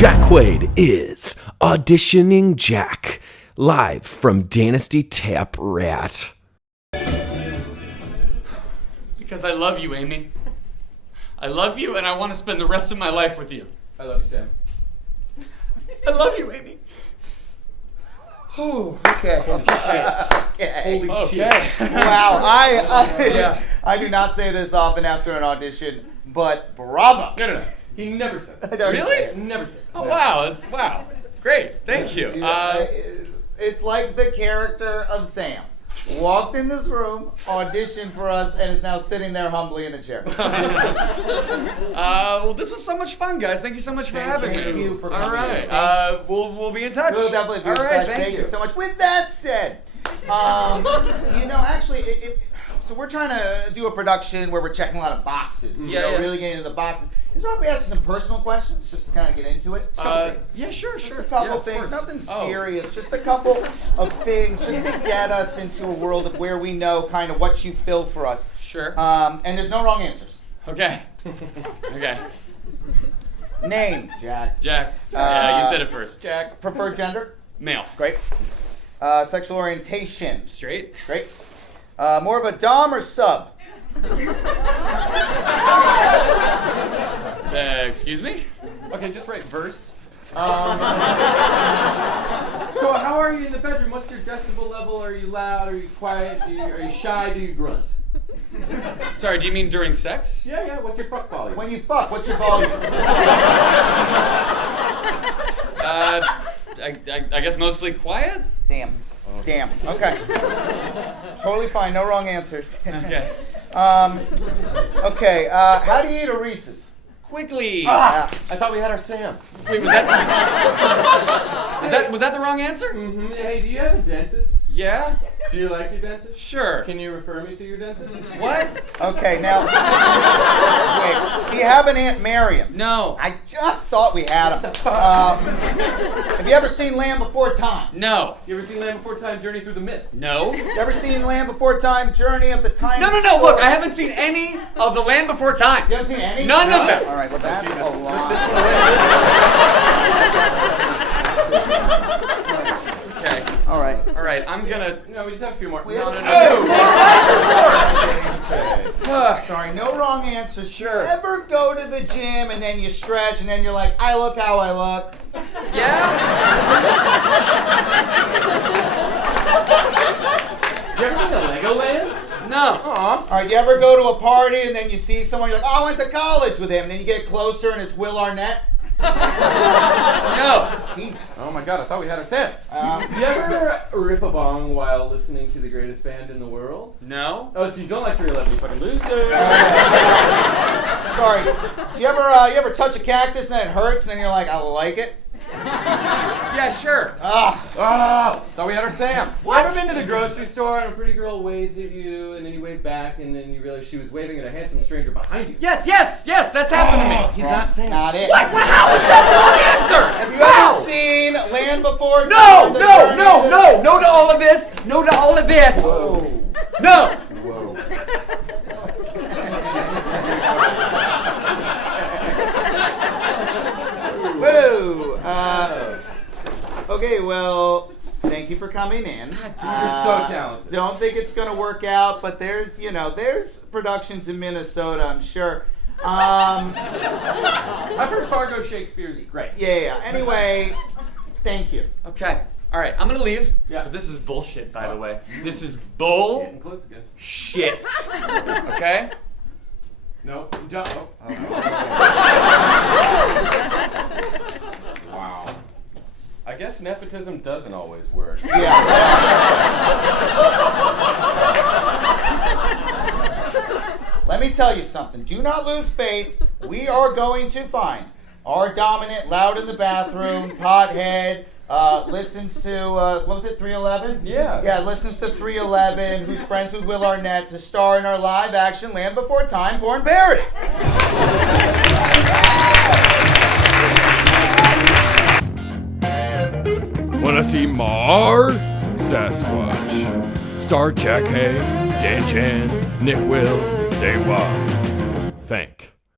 Jack Quaid is Auditioning Jack, live from Dynasty Typewriter. Because I love you, Amy. I love you, and I want to spend the rest of my life with you. I love you, Sam. I love you, Amy. Oh, okay. Holy shit. Holy shit. Wow, I do not say this often after an audition, but bravo. No. He never says that. Really? Never says that. Oh, wow. Wow. Great. Thank you. It's like the character of Sam. Walked in this room, auditioned for us, and is now sitting there humbly in a chair. Well, this was so much fun, guys. Thank you so much for having me. Thank you for coming. All right. We'll be in touch. We'll definitely be in touch. All right, Thank you so much. With that said, actually, so we're trying to do a production where we're checking a lot of boxes. Really getting into the boxes. Is there if we ask some personal questions just to kind of get into it? Yeah, sure. Just a couple things, nothing serious. Just a couple of things, just to get us into a world of where we know kind of what you fill for us. Sure. And there's no wrong answers. Okay. Name, Jack. Jack. Yeah, you said it first. Jack. Preferred gender? Male. Great. Sexual orientation? Straight. Great. More of a dom or sub? Excuse me? Okay, just write verse. So how are you in the bedroom? What's your decibel level? Are you loud? Are you quiet? Are you shy? Do you grunt? Sorry, do you mean during sex? Yeah. What's your fuck volume? When you fuck, what's your volume? I guess mostly quiet? Damn. Okay. Totally fine. No wrong answers. Okay. Okay. How do you eat a Reese's? Quickly. I thought we had our Sam. Wait, was that the wrong answer? Mm-hmm. Hey, do you have a dentist? Yeah? Do you like your dentist? Sure. Can you refer me to your dentist? What? Okay, now, wait, do you have an Aunt Marion? No. I just thought we had him. Have you ever seen Land Before Time? No. You ever seen Land Before Time Journey Through the Mist? No. You ever seen Land Before Time Journey of the Time? No. Look, I haven't seen any of the Land Before Time. You haven't seen any? None of them. All right, well, that's a lot. Okay. All right. I'm gonna. No, we just have a few more. No. Sorry, no wrong answer. Sure. You ever go to the gym and then you stretch and then you're like, I look how I look? Yeah? You ever been to Legoland? No. All right, you ever go to a party and then you see someone, you're like, oh, I went to college with him, and then you get closer and it's Will Arnett? No. Jesus. Oh my God, I thought we had our Sam. You You ever rip a bong while listening to the greatest band in the world? No. Oh, so you don't like 311, you fucking loser. Sorry. Do you ever touch a cactus and it hurts and then you're like, I like it? Yeah, sure. Thought we had our Sam. What? Ever been to the grocery store and a pretty girl waves at you and then you wave back and then you realize she was waving at a handsome stranger behind you? Yes, that's happened to me. He's not saying Not it. What? How is that the wrong answer? Have you ever seen Land Before No Time? to all of this. No to all of this. Whoa. No. Whoa. Whoa. Okay, well, thank you for coming in. You're so talented. Don't think it's going to work out, but there's productions in Minnesota, I'm sure. I've heard Fargo Shakespeare's great. Yeah. Anyway, thank you. Okay. All right. I'm gonna leave. Yeah. But this is bullshit, by the way. This is Getting bull close again. shit. Okay. No, don't. Oh. Wow. I guess nepotism doesn't always work. Yeah. Let me tell you something. Do not lose faith. We are going to find our dominant, loud in the bathroom, pothead, listens to, what was it, 311? Yeah. Yeah, listens to 311, who's friends with Will Arnett, to star in our live-action Land Before Time porn parody. Wanna see more? Sasquatch. Star Jack Hay, Dan Chan, Nick Will, say what? Thank.